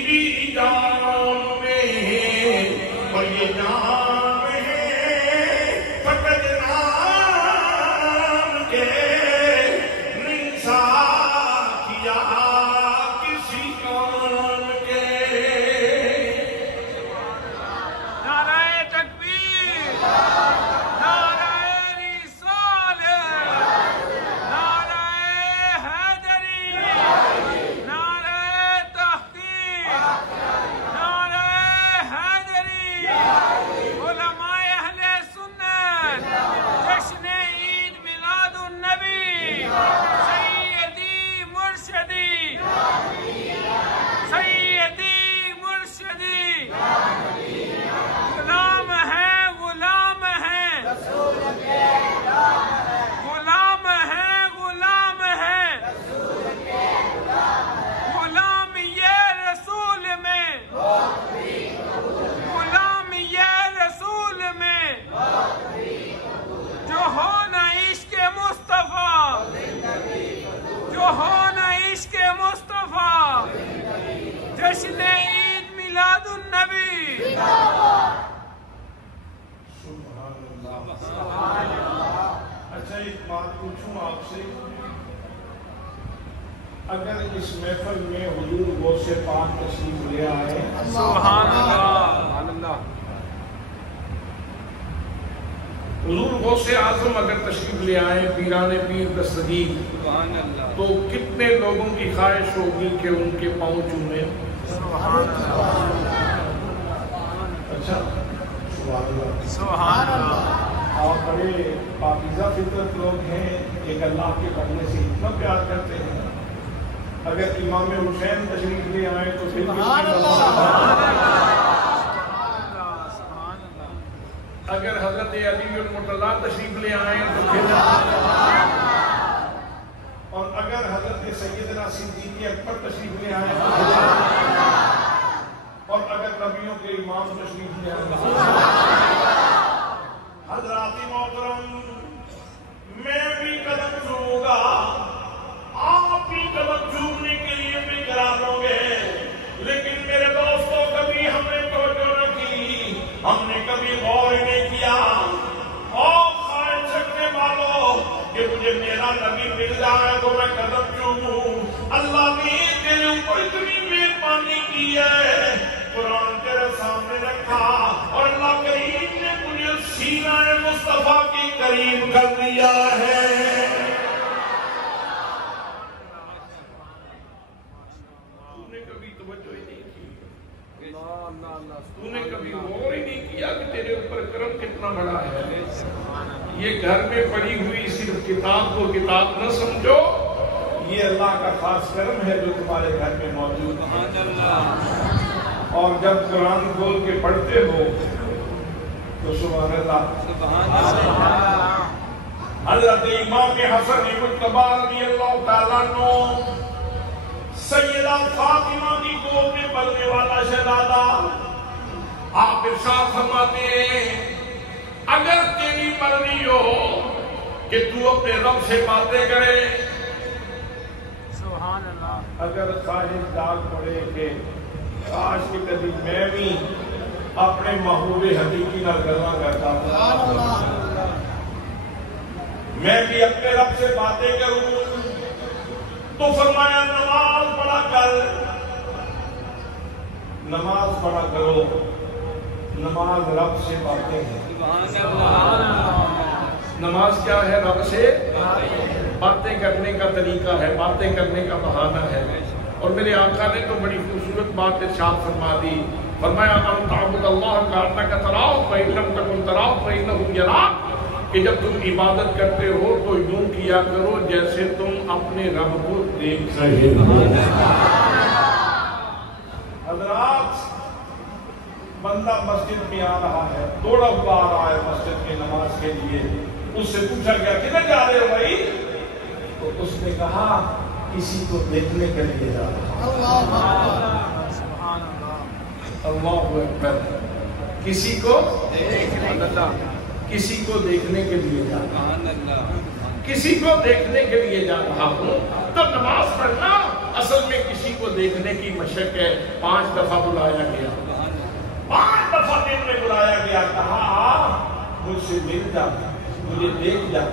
بھی جام میں، اور یہ جام ہے فقط نام کے، نہیں ساتھیا کسی کام کے۔ نعرہ تکبیر، نعرہ رسالت، نعرہ حیدری، نعرہ تحقیق، نعرہ حیدری، علماء اہل سنت، جشن عید میلاد النبی، سیدی مرشدی، سیدی مرشدی، غلام ہے، غلام ہے، غلام ہے، غلام ہے، غلام یہ رسول میں، غلام یہ رسول میں، جو ہو نہ عشق مصطفیٰ، جو ہو نہ عشق مصطفیٰ، جشن عید میلاد النبی۔ سبحان اللہ۔ اچھا ایک بات پوچھوں آپ سے، اگر اس محفل میں حضور غوث پاک تشریف لے آئے، سبحان اللہ، حضور غوث اعظم اگر تشریف لے آئے، پیران پیر دستگیر، سبحان اللہ، تو کتنے لوگوں کی خواہش ہوگی کہ ان کے پاؤں چومیں؟ سبحان اللہ، اچھا سبحان اللہ۔ سبحان اللہ، آپ بڑے پاکیزہ فطرت لوگ ہیں، ایک اللہ کے بندے سے اتنا پیار کرتے ہیں، اگر امام حسین تشریف لے آئے تو پھر سبحان اللہ، اگر حضرت علی المرتضیٰ تشریف لے آئے تو پھر، اور اگر حضرت سیدنا صدیق اکبر تشریف لے آئے تو پھر، اور اگر نبیوں کے امام تشریف لے آئے، حضرات محترم میں بھی قدم چھوڑوں گا، آپ بھی قدم چھوڑنے کے لیے بھی کرا دو گے، لیکن میرے دوستوں کبھی ہم نے توجہ نہ کی، ہم نے کبھی غور نہیں کیا، اور خواہش رکھنے والوں کہ مجھے میرا نبی مل جائے تو میں قدم چوموں۔ اللہ نے تیرے اوپر اتنی مہربانی کی ہے، قرآن تیرے سامنے رکھا، اور اللہ کریم نے تجھے سینہ مصطفیٰ کے قریب کر دیا ہے۔ تو نے کبھی توجہ ہی نہیں کی، تو نے کبھی غور ہی نہیں کیا کہ تیرے اوپر کرم کتنا بڑا ہے۔ یہ گھر میں پڑی ہوئی صرف کتاب کو کتاب نہ سمجھو، یہ اللہ کا خاص کرم ہے جو تمہارے گھر میں موجود ہے۔ اور جب قرآن کھول کے پڑھتے ہو تو سبحان اللہ۔ حضرت امام حسن مجتبی رضی اللہ تعالیٰ عنہ، سیدہ فاطمہ کی گود میں پلنے والا شہزادہ، آپ ارشاد فرماتے ہیں اگر تیری مرضی ہو کہ تو اپنے رب سے باتیں کرے، سبحان اللہ، اگر خواہش جاگ پڑے کہ کاش کہ کبھی میں بھی اپنے محبوب حقیقی نہ گلاں کرتا ہوں، میں بھی اپنے رب سے باتیں کروں، تو فرمایا نماز پڑھا کر، نماز پڑھا کرو، نماز رب سے باتیں ہیں۔ نماز کیا ہے؟ رب سے باتیں کرنے کا طریقہ ہے، باتیں کرنے کا بہانہ ہے۔ اور میرے آقا نے تو بڑی خوبصورت بات ارشاد فرما دی، فرمایا ان تعبد اللہ کانک تراہ فإن لم تکن تراہ فإنہ یراک، کہ جب تم عبادت کرتے ہو تو یوں کیا کرو جیسے تم اپنے رب کو دیکھ رہے ہو۔ حضرات، بندہ مسجد میں آ رہا ہے، دوڑا ہوا آ رہا ہے مسجد کی نماز کے لیے، اس سے پوچھا گیا کدھر جا رہے ہو بھائی؟ تو اس نے کہا کسی کو دیکھنے کے لیے جا رہا ہوں۔ اللہ اکبر، کسی کو دیکھنے کے لیے جا رہا ہوں، کسی کو دیکھنے کے لیے جا رہا ہوں۔ تو نماز پڑھنا اصل میں کسی کو دیکھنے کی مشق ہے۔ 5 دفعہ بلایا گیا، 5 دفعہ دن میں بلایا گیا، کہا مجھ سے مل جا، مجھے دیکھ جا۔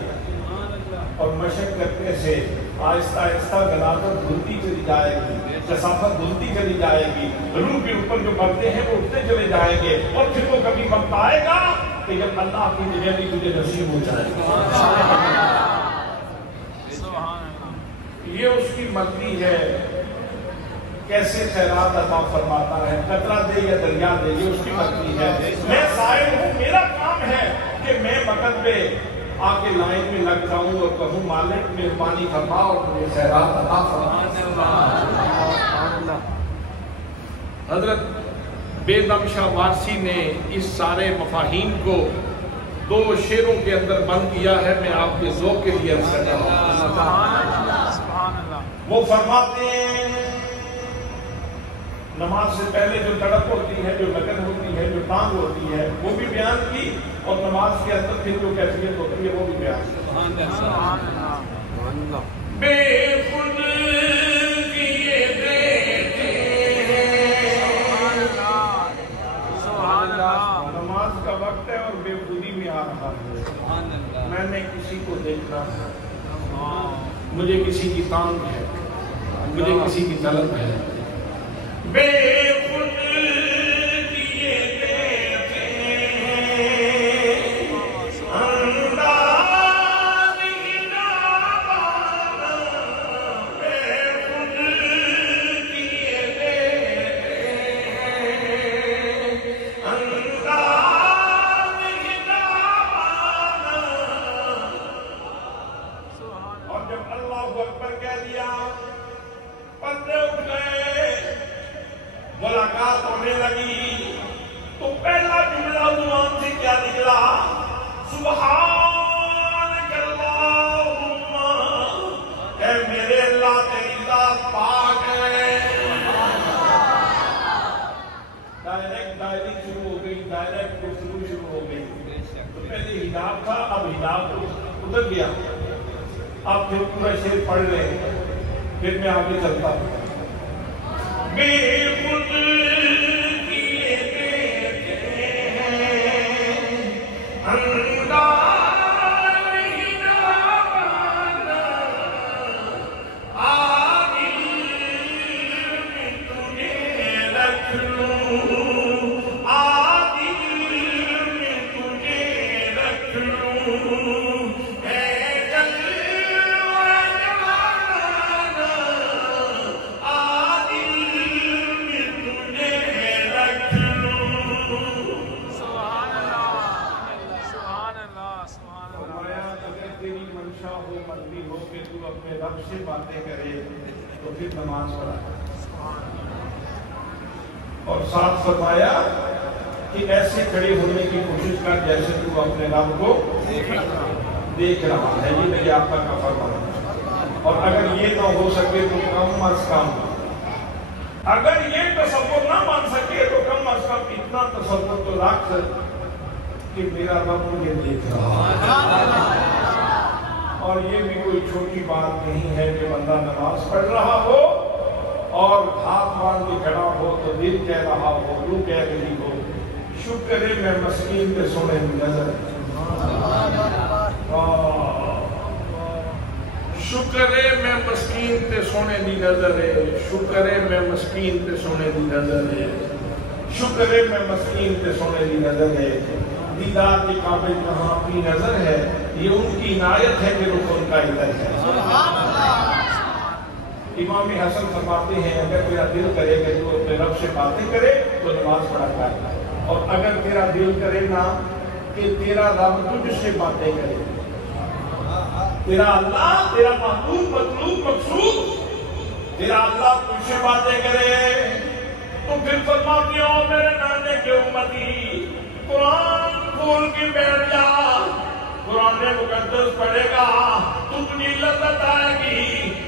اور مشق کرنے سے آہستہ آہستہ غلاظت دھلتی چلی جائے گی، کثافت دھلتی چلی جائے گی، روح کے اوپر جو پردے ہیں وہ اٹھتے چلے جائیں گے، اور پھر وہ کبھی وقت آئے گا کہ جب اللہ کی نجات تجھے نصیب ہو جائے گا۔ یہ اس کی مرضی ہے، کیسے خیرات عطا فرماتا ہے، قطرہ دے یا دریا دے، یہ اس کی مرضی ہے۔ میں سائل ہوں، میرا کام ہے کہ میں وقت پہ آ کے لائن میں لگ جاؤں اور کہوں مالک مہربانی فرما اور مجھے خیرات عطا فرما۔ حضرت بیدم شاہ وارسی نے اس سارے مفاہیم کو 2 شعروں کے اندر بند کیا ہے، میں آپ کے ذوق کے لیے عرض کر رہا ہوں۔ وہ فرماتے ہیں نماز سے پہلے جو تڑپ ہوتی ہے، جو لگن ہوتی ہے، جو ٹانگ ہوتی ہے، وہ بھی بیان کی، اور نماز کے اندر پھر جو کیفیت ہوتی ہے وہ بھی بیان کی۔ بے خود کیے دیتے نماز کا وقت ہے اور بے خودی میں آ رہا ہے، میں نے کسی کو دیکھنا ہے، مجھے کسی کی تانگ ہے، مجھے کسی کی طلب ہے۔ بے خود کیے دیتے انداز ہدابانا، بے خود کیے دیتے انداز ہدابانا، اور جب اللہ اکبر کہہ دیا پردے اٹھ گئے، ملاقات ہونے لگی، تو پہلا جملہ زبان سے کیا نکلا؟ سبحانک اللہم، اے میرے اللہ تیری ذات پاک ہے۔ ڈائریکٹ ڈائری شروع ہو گئی، ڈائریکٹ گفتگو شروع ہو گئی۔ تو پہلے حجاب تھا، اب حجاب اتر گیا۔ آپ پھر پورا شعر پڑھ لیں، پھر میں آگے چلتا ہوں۔ بے خود کیے دیتے ہیں انداز ہدابانا، عادل میں تجھے رکھ لوں، عادل میں تجھے رکھ لوں، اے جلوہ جہانا، ہو کہ تو اپنے رب سے باتیں کرے تو پھر نماز پڑھا، اور ساتھ فرمایا کہ ایسے کھڑے ہونے کی کوشش کر جیسے تو اپنے رب کو دیکھ رہا ہے۔ یہ میری آپ کا فرمان ہے، اور اگر یہ نہ ہو سکے تو کم از کم، اگر یہ تصور نہ مان سکے تو کم از کم اتنا تصور تو رکھ کہ میرا رب مجھے دیکھ رہا ہے۔ اور یہ بھی کوئی چھوٹی بات نہیں ہے کہ بندہ نماز پڑھ رہا ہو اور ہاتھ باندھ کے کھڑا ہو تو دل کہہ رہا ہو، روح کہہ رہی ہو شکر ہے میں مسکین کے سونے میں نظر، شکر ہے میں مسکین تے سونے دی نظر ہے، شکر ہے میں مسکین تے سونے دی نظر ہے، شکر ہے میں مسکین تے سونے دی نظر ہے۔ دیدار کے قابل جہاں اپنی نظر ہے، یہ ان کی عنایت ہے کہ رخ ان کا ادھر ہے۔ امام حسن فرماتے ہیں اگر تیرا دل کرے کہ تو اپنے رب سے باتیں کرے تو نماز پڑھا کر، اور اگر تیرا دل کرے نا کہ تیرا رب تجھ سے باتیں کرے، تیرا اللہ، تیرا محبوب، مطلوب، مقصود، تیرا اللہ تجھ سے باتیں کرے۔ تو پھر فرماتی ہو میرے نانے کے امتی، قرآن کھول کے بیٹھ جا، قرآن مقدس پڑھے گا، تجھے لذت آئے گی،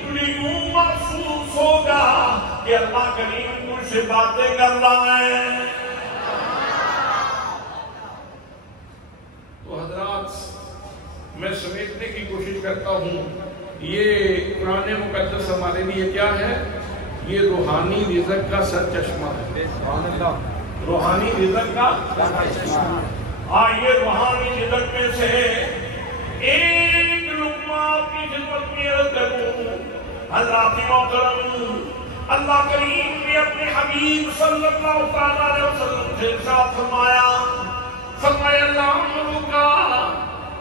تجھے یوں محسوس ہوگا کہ اللہ کریم تجھ سے باتیں کر رہا ہے۔ تو حضرات، میں سمیٹنے کی کوشش کرتا ہوں، یہ قرآن مقدس ہمارے لیے کیا ہے؟ یہ روحانی رزق کا سر چشمہ ہے، روحانی رزق کا یہ روحانی رزق میں سے ایک لقمہ آپ کی خدمت میں عرض کروں۔ حضرات محترم، اللہ کریم نے اپنے حبیب صلی اللہ علیہ وسلم سے ارشاد فرمایا، اللہ کا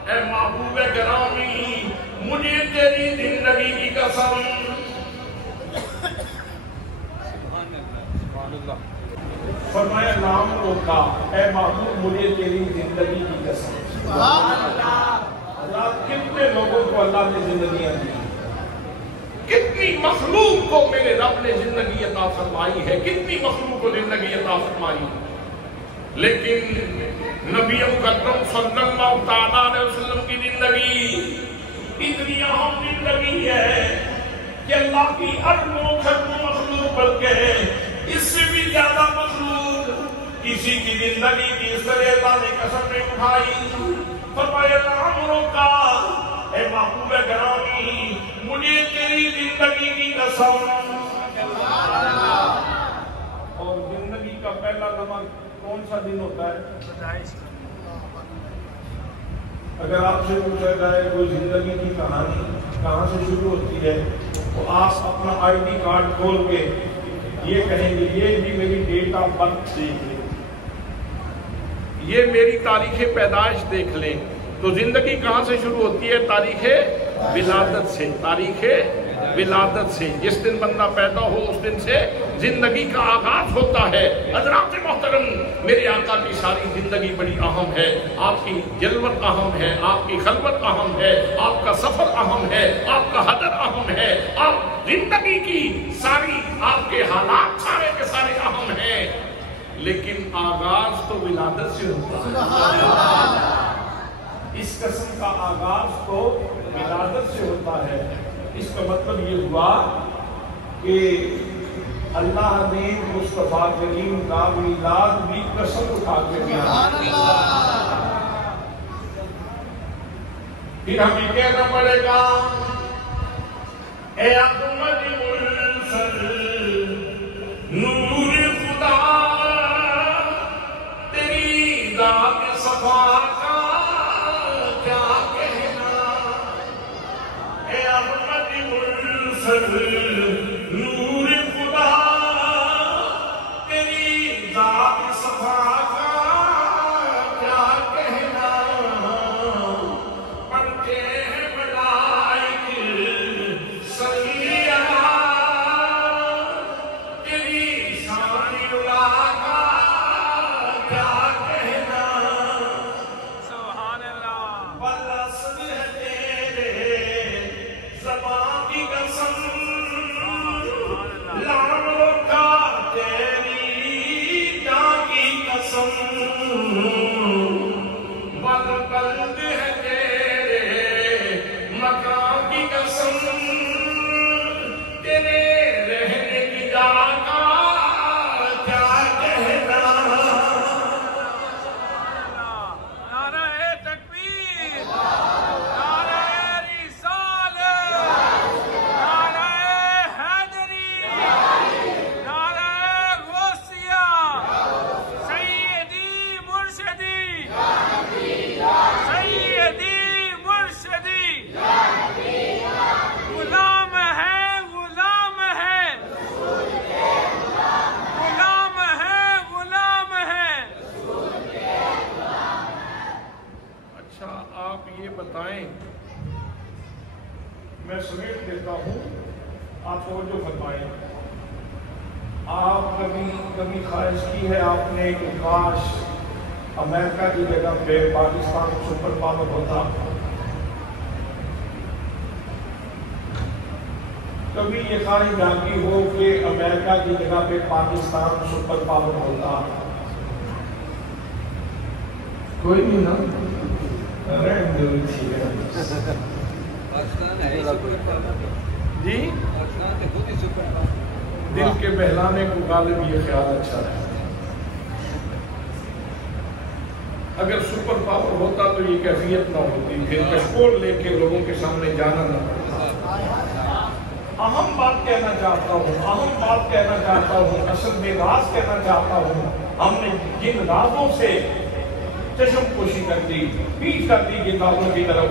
اے محبوب گرامی، مجھے تیری زندگی کی قسم، فرمایا نام روکا، اے محبوب مجھے تیری زندگی کی قسم۔ کتنے لوگوں کو اللہ نے زندگیاں دی، کتنی مخلوق کو میرے رب نے زندگی عطا فرمائی ہے، کتنی مخلوق کو زندگی عطا فرمائی، لیکن نبی مکرم صلی اللہ تعالیٰ علیہ وسلم کی زندگی اتنی اہم زندگی ہے کہ اللہ کی اربوں خربوں مخلوق بلکہ اس سے بھی زیادہ مخلوق کسی کی زندگی کی اس طرح اللہ نے قسم نہیں اٹھائی۔ فرمایا نام روکا، اے محبوب گرامی مجھے تیری زندگی کی قسم۔ اور زندگی کا پہلا لمحہ کون سا دن ہوتا ہے؟ اگر آپ سے پوچھا جائے کوئی زندگی کی کہانی کہاں سے شروع ہوتی ہے تو آپ اپنا آئی ڈی کارڈ کھول کے یہ کہیں گے یہ بھی میری ڈیٹ آف برتھ دیکھ لیں، یہ میری تاریخ پیدائش دیکھ لیں۔ تو زندگی کہاں سے شروع ہوتی ہے؟ تاریخ ولادت سے، تاریخ ولادت سے، جس دن بندہ پیدا ہو اس دن سے زندگی کا آغاز ہوتا ہے۔ حضرات محترم، میرے آقا کی ساری زندگی بڑی اہم ہے، آپ کی جلوت اہم ہے، آپ کی خلوت اہم ہے، آپ کا سفر اہم ہے، آپ کا حضر اہم ہے، آپ زندگی کی ساری آپ کے حالات سارے کے سارے اہم ہیں، لیکن آغاز تو ولادت سے ہوتا ہے۔ اس قسم کا آغاز تو ولادت سے ہوتا ہے۔ اس کا مطلب یہ ہوا کہ اللہ نے مصطفیٰ کریم کا میلاد بھی قسم اٹھا کے دیا۔ پھر ہمیں کہنا پڑے گا اے احمد مرسل نور خدا، تیری ذات صفا کا کیا کہنا، اے احمد مرسل نور خدا، تیری ذات صفا کا کیا کہنا، پڑھتے ہیں ملائک صلی اللہ، تیری شان علا کا کیا کہنا، سبحان اللہ، بالاسد ہے تیرے زبان کی قسم، لعنوں کا تیری جان کی قسم، بالقلب ہے تیرے مقام کی قسم، تیرے رہنے کی جگہ کا کیا کہنا۔ نعرہ تکبیر، نعرہ رسالت، نعرہ حیدری، نعرہ غوثیہ، سیدی مرشدی، سیدی مرشدی، غلام ہے، غلام ہے، غلام ہے، غلام ہے۔ اچھا آپ یہ بتائیں، میں سمیٹ دیتا ہوں، آپ توجہ فرمائیں، آپ کبھی خواہش کی ہے آپ نے کہ کاش امریکہ کی جگہ پہ پاکستان سپر پاور ہوتا، کبھی یہ خواہش جاگی ہو کہ امریکہ کی جگہ پہ پاکستان سپر پاور ہوتا؟ کوئی نہیں نا، جی دل کے بہلانے کو غالب یہ خیال اچھا ہے، اگر سپر پاور ہوتا تو یہ کیفیت نہ ہوتی، پھر کشکول لے کے لوگوں کے سامنے جانا نہ پڑتا۔ اہم بات کہنا چاہتا ہوں، اصل میں راز کہنا چاہتا ہوں، ہم نے جن رازوں سے چشم پوشی کر دی، پیچھ کر دی جن رازوں کی طرف،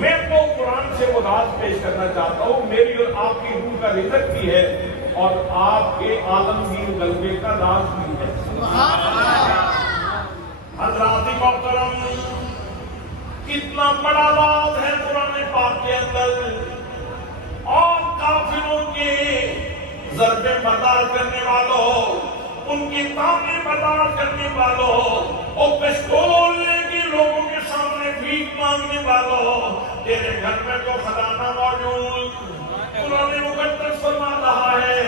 میں تو قرآن سے وہ راز پیش کرنا چاہتا ہوں، میری اور آپ کی روح کا رزق بھی ہے اور آپ کے عالمگیر غلبے کا راز بھی ہے۔ حضرات محترم، کتنا بڑا راز ہے قرآن پاک کے اندر، اور کافروں کے ضربے بردار کرنے والوں، ان کی تانے بردار کرنے والوں، اور کشکول لے کے لوگوں کے سامنے بھیک مانگنے والوں، تیرے گھر میں تو خزانہ موجود، قرآن مقدس فرما رہا ہے،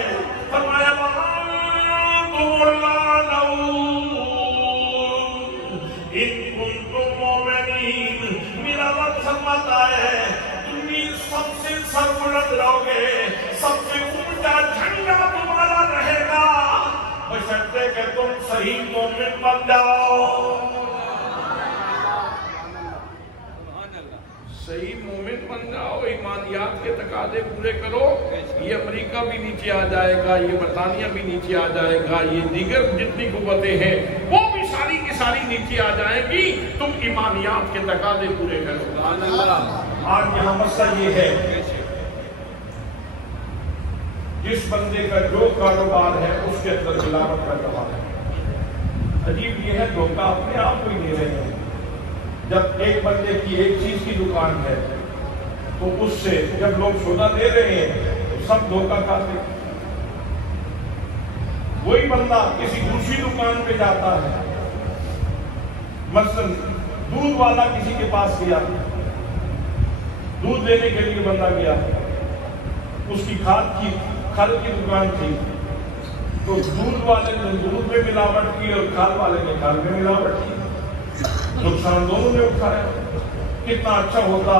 فرمایا وَأَنْتُمُ الْأَعْلَوْنَ إِن كُنتُم مُّؤْمِنِينَ۔ میرا رب فرماتا ہے سب سے سربلند رہو گے، سب سے اونچا جھنڈا تمہارا رہے گا، بشرطے کہ تم صحیح مومن بن جاؤ۔ صحیح مومن بن جاؤ، ایمانیات کے تقاضے پورے کرو، یہ امریکہ بھی نیچے آ جائے گا، یہ برطانیہ بھی نیچے آ جائے گا، یہ دیگر جتنی قوتیں ہیں وہ بھی ساری کی ساری نیچے آ جائیں گی، تم ایمانیات کے تقاضے پورے کرو۔ آج یہاں مسئلہ یہ ہے، جس بندے کا جو کاروبار ہے اس کے اندر ملاوٹ کر رہا ہے۔ عجیب یہ ہے، دھوکہ اپنے آپ کو ہی دے رہے ہیں۔ جب ایک بندے کی ایک چیز کی دکان ہے تو اس سے جب لوگ سودا دے رہے ہیں تو سب دھوکہ کھاتے، وہی بندہ کسی دوسری دکان پہ جاتا ہے، مثلا دودھ والا کسی کے پاس گیا، دودھ لینے کے لیے بندہ گیا، اس کی کھاد کی دکان تھی، تو دودھ والے نے دودھ میں ملاوٹ کی اور کھاد والے نے کھاد میں ملاوٹ کی، نقصان دونوں نے اٹھایا۔ کتنا اچھا ہوتا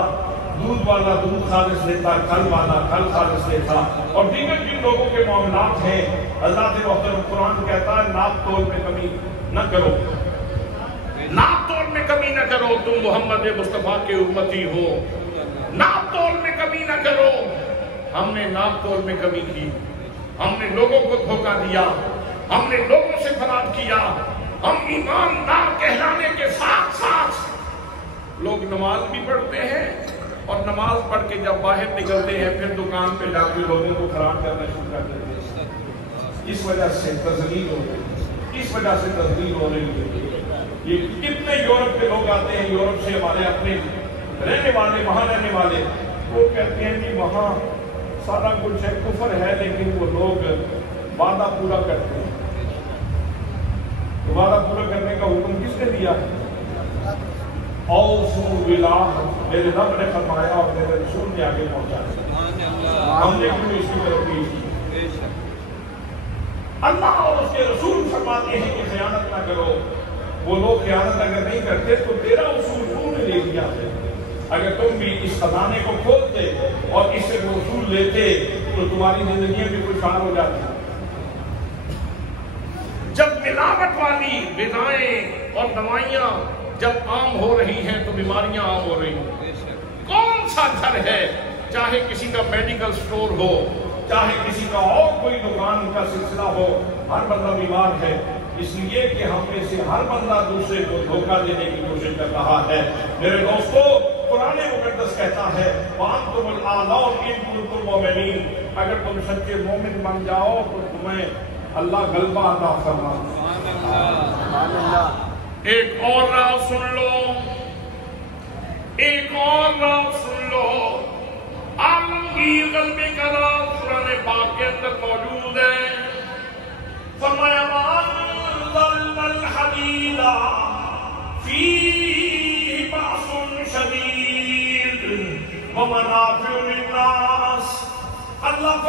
دودھ والا دودھ خالص لیتا، کھل والا کھل خالص لیتا، اور دیگر جن لوگوں کے معاملات ہیں، اللہ محترم قرآن کہتا ہے ناپ تول میں کمی نہ کرو، ناپ تول میں کمی نہ کرو، تم محمد مصطفیٰ کے امتی ہو، ناپ تول میں کمی نہ کرو۔ ہم نے ناپ تول میں کمی کی، ہم نے لوگوں کو دھوکہ دیا، ہم نے لوگوں سے فرار کیا، ہم ایماندار کہلانے کے ساتھ ساتھ لوگ نماز بھی پڑھتے ہیں، اور نماز پڑھ کے جب باہر نکلتے ہیں پھر دکان پہ جا کے لوگوں کو خراب کرنا شروع کر دیتے ہیں۔ اس وجہ سے تذلیل ہو رہی ہے، اس وجہ سے تذلیل ہو رہی ہے۔ یہ کتنے یورپ کے لوگ آتے ہیں، یورپ سے ہمارے اپنے رہنے والے، وہاں رہنے والے، وہ کہتے ہیں کہ وہاں سارا کچھ ہے، کفر ہے، لیکن وہ لوگ وعدہ پورا کرتے ہیں۔ وعدہ پورا کرنے کا حکم کس نے دیا؟ اوفوا بالعہد، میرے رب نے فرمایا اور میرے رسول نے آگے پہنچایا۔ ہم نے کیوں اس کی طرف پیش کی؟ اللہ اور اس کے رسول فرماتے ہیں کہ خیانت نہ کرو۔ وہ لوگ خیانت اگر نہیں کرتے تو تیرا اصول کیوں نے لے دیا ہے؟ اگر تم بھی اس خزانے کو کھولتے اور اس سے وہ اصول لیتے تو تمہاری زندگیاں بھی کچھ حال ہو جاتی۔ جب ملاوٹ والی غذائیں اور دوائیاں جب عام ہو رہی ہیں تو بیماریاں عام ہو رہی ہیں۔ کون سا گھر ہے، چاہے کسی کا میڈیکل سٹور ہو، چاہے کسی کا اور کوئی دکان کا سلسلہ ہو، ہر بندہ بیمار ہے، اس لیے کہ ہم میں سے ہر بندہ دوسرے کو دھوکہ دینے کی کوشش کر رہا ہے۔ میرے دوستو، قرآن مقدس کہتا ہے وَأَنْتُمُ الْأَعْلَوْنَ إِن كُنتُم مُّؤْمِنِينَ، اگر تم سچے مومن بن جاؤ تو تمہیں اللہ غلبہ عطا فرمائے۔ ایک اور راز سن لو، ایک اور راز سن لو، عالمگیر غلبے کا راز قرآن پاک کے اندر موجود ہے۔ فرمایا وَأَنزَلْنَا الْحَدِيدَ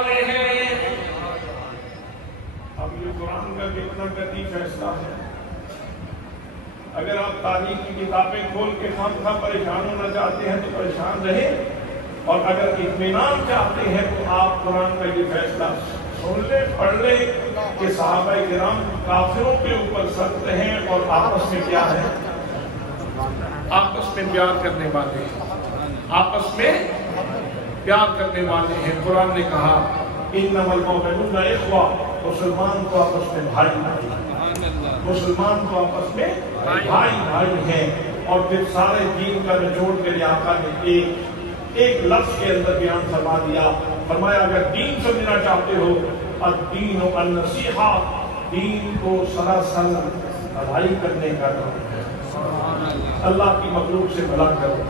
والے ہیں۔ اب یہ قرآن کا کتنا قطعی فیصلہ ہے۔ اگر آپ تاریخ کی کتابیں کھول کے خامخواہ پریشان ہونا چاہتے ہیں تو پریشان رہیں، اور اگر اطمینان چاہتے ہیں تو آپ قرآن کا یہ فیصلہ سن لیں، پڑھ لیں کہ صحابہ کرام کافروں کے اوپر سخت ہیں اور آپس میں کیا ہے؟ آپس میں پیار کرنے والے ہیں، آپس میں پیار کرنے والے ہیں۔ قرآن نے کہا انما المؤمنون اخوہ، مسلمان تو آپس میں بھائی بھائی ہیں، مسلمان تو آپس میں بھائی بھائی ہیں۔ اور پھر سارے دین کا نچوڑ کے لیے آقا نے ایک لفظ کے اندر بیان فرما دیا، فرمایا اگر دین سمجھنا چاہتے ہو الدین النصیحہ، دین کو سراسر بھلائی کرنے کا کام ہے، اللہ کی مخلوق سے بھلا کرو،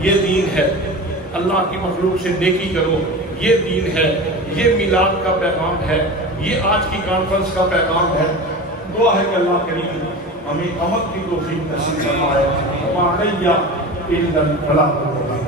یہ دین ہے۔ اللہ کی مخلوق سے نیکی کرو، یہ دین ہے۔ یہ میلاد کا پیغام ہے، یہ آج کی کانفرنس کا پیغام ہے۔ دعا ہے کہ اللہ کریم ہمیں عمل کی توفیق نصیب فرمائے۔ وعلیہ الا البلاغ۔